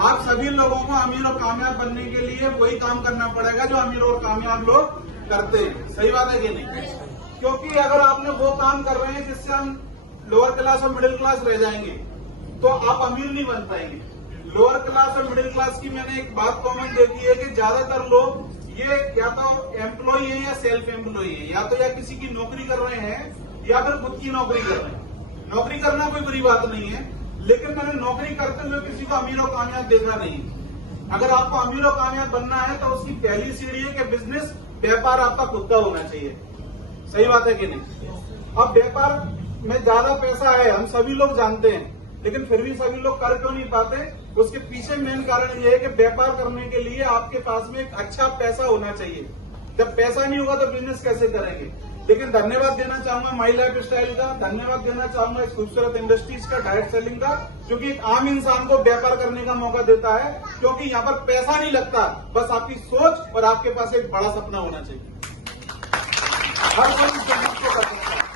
आप सभी लोगों को अमीर और कामयाब बनने के लिए वही काम करना पड़ेगा जो अमीर और कामयाब लोग करते हैं। सही बात है कि नहीं? क्योंकि अगर आपने वो काम कर रहे हैं जिससे हम लोअर क्लास और मिडिल क्लास रह जाएंगे तो आप अमीर नहीं बन पाएंगे। लोअर क्लास और मिडिल क्लास की मैंने एक बात कॉमन देखी है कि ज्यादातर लोग ये या तो एम्प्लॉय है या सेल्फ एम्प्लॉय है, या तो या किसी की नौकरी कर रहे हैं या फिर खुद की नौकरी कर रहे हैं। नौकरी करना कोई बुरी बात नहीं है, लेकिन मैंने नौकरी करते हुए किसी को अमीर और कामयाब देखा नहीं। अगर आपको अमीर और कामयाब बनना है तो उसकी पहली सीढ़ी है कि बिजनेस, व्यापार आपका खुद का होना चाहिए। सही बात है कि नहीं? अब व्यापार में ज्यादा पैसा है, हम सभी लोग जानते हैं, लेकिन फिर भी सभी लोग कर क्यों नहीं पाते? उसके पीछे मेन कारण ये है कि व्यापार करने के लिए आपके पास में एक अच्छा पैसा होना चाहिए। जब पैसा नहीं होगा तो बिजनेस कैसे करेंगे? लेकिन धन्यवाद देना चाहूंगा माई लाइफ स्टाइल का, धन्यवाद देना चाहूंगा इस खूबसूरत इंडस्ट्रीज का, डायरेक्ट सेलिंग का, जो कि एक आम इंसान को व्यापार करने का मौका देता है। क्योंकि यहाँ पर पैसा नहीं लगता, बस आपकी सोच और आपके पास एक बड़ा सपना होना चाहिए। हर कोई इस बिजनेस को कर सकता है।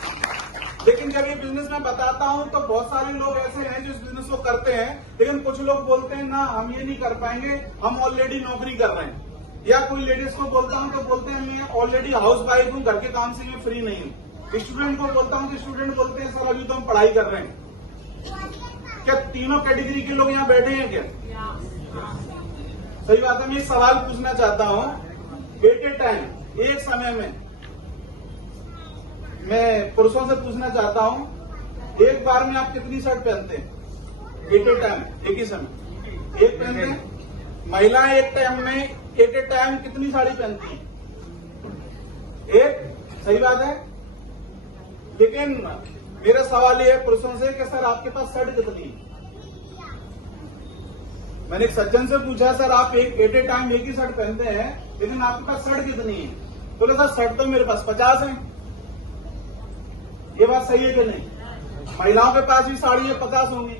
लेकिन जब ये बिजनेस मैं बताता हूं तो बहुत सारे लोग ऐसे हैं जो इस बिजनेस को करते हैं, लेकिन कुछ लोग बोलते हैं ना हम ये नहीं कर पाएंगे, हम ऑलरेडी नौकरी कर रहे हैं। या कोई लेडीज को बोलता हूं तो बोलते हैं मैं ऑलरेडी हाउस वाइफ हूं, घर के काम से मैं फ्री नहीं हूं। स्टूडेंट को बोलता हूं तो स्टूडेंट बोलते हैं सर अभी तो हम पढ़ाई कर रहे हैं। क्या तीनों कैटेगरी के लोग यहाँ बैठे हैं क्या? सही बात है। मैं एक सवाल पूछना चाहता हूं, एट ए टाइम, एक समय में मैं पुरुषों से पूछना चाहता हूं, एक बार में आप कितनी शर्ट पहनते हैं? एट ए टाइम, एक ही समय एक पहनते हैं। महिलाएं एक टाइम में एट ए टाइम कितनी साड़ी पहनती हैं? एक। सही बात है। लेकिन मेरा सवाल ये है पुरुषों से कि सर आपके पास शर्ट कितनी है? मैंने एक सज्जन से पूछा सर आप एक एट ए टाइम एक ही शर्ट पहनते हैं, लेकिन आपके पास शर्ट कितनी है? बोले सर शर्ट तो मेरे पास 50 है। ये बात सही है कि नहीं? महिलाओं के पास भी साड़ी है, 50 होंगी,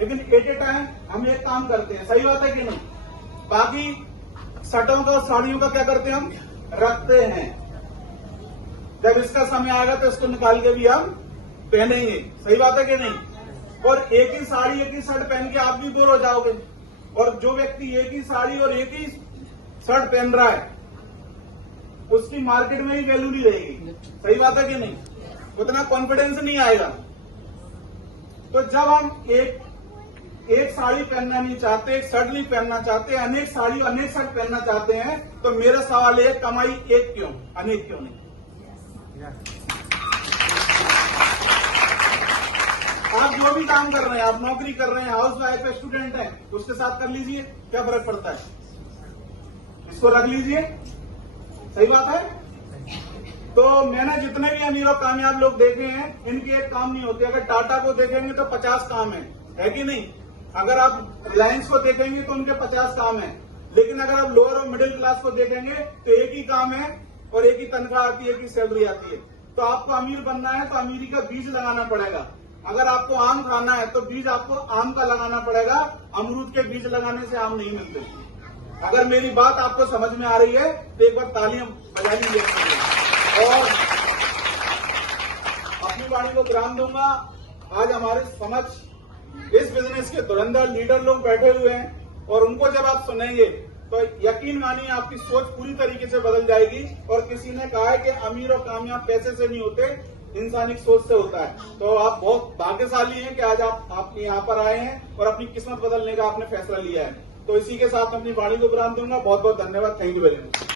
लेकिन एट ए टाइम हम एक काम करते हैं। सही बात है कि नहीं? बाकी शर्टों का और साड़ियों का क्या करते हैं? हम रखते हैं। जब इसका समय आएगा तो इसको निकाल के भी हम पहनेंगे। सही बात है कि नहीं? और एक ही साड़ी एक ही शर्ट पहन के आप भी बोर हो जाओगे, और जो व्यक्ति एक ही साड़ी और एक ही शर्ट पहन रहा है उसकी मार्केट में ही वैल्यू नहीं रहेगी। सही बात है कि नहीं? उतना कॉन्फिडेंस नहीं आएगा। तो जब हम एक साड़ी पहनना नहीं चाहते, एक शर्ट नहीं पहनना चाहते, अनेक साड़ी अनेक शर्ट पहनना चाहते हैं, तो मेरा सवाल है कमाई एक क्यों, अनेक क्यों नहीं? आप जो भी काम कर रहे हैं, आप नौकरी कर रहे हैं, हाउस वाइफ है, स्टूडेंट है, उसके साथ कर लीजिए, क्या फर्क पड़ता है? इसको रख लीजिए। सही बात है। तो मैंने जितने भी अमीर और कामयाब लोग देखे हैं, इनके एक काम नहीं होते। अगर टाटा को देखेंगे तो 50 काम है कि नहीं? अगर आप रिलायंस को देखेंगे तो उनके 50 काम है। लेकिन अगर आप लोअर और मिडिल क्लास को देखेंगे तो एक ही काम है और एक ही तनख्वाह आती है, एक ही सैलरी आती है। तो आपको अमीर बनना है तो अमीरी का बीज लगाना पड़ेगा। अगर आपको आम खाना है तो बीज आपको आम का लगाना पड़ेगा। अमरूद के बीज लगाने से आम नहीं मिलते। अगर मेरी बात आपको समझ में आ रही है तो एक बार तालियां बजा लीजिए। और अपनी वाणी को विराम दूंगा। आज हमारे समक्ष इस बिजनेस के धुरंधर लीडर लोग बैठे हुए हैं, और उनको जब आप सुनेंगे तो यकीन मानिए आपकी सोच पूरी तरीके से बदल जाएगी। और किसी ने कहा है कि अमीर और कामयाब पैसे से नहीं होते, इंसानिक सोच से होता है। तो आप बहुत भाग्यशाली हैं कि आज आप यहाँ पर आए हैं और अपनी किस्मत बदलने का आपने फैसला लिया है। तो इसी के साथ अपनी वाणी को विराम दूंगा। बहुत बहुत धन्यवाद। Thank you very much.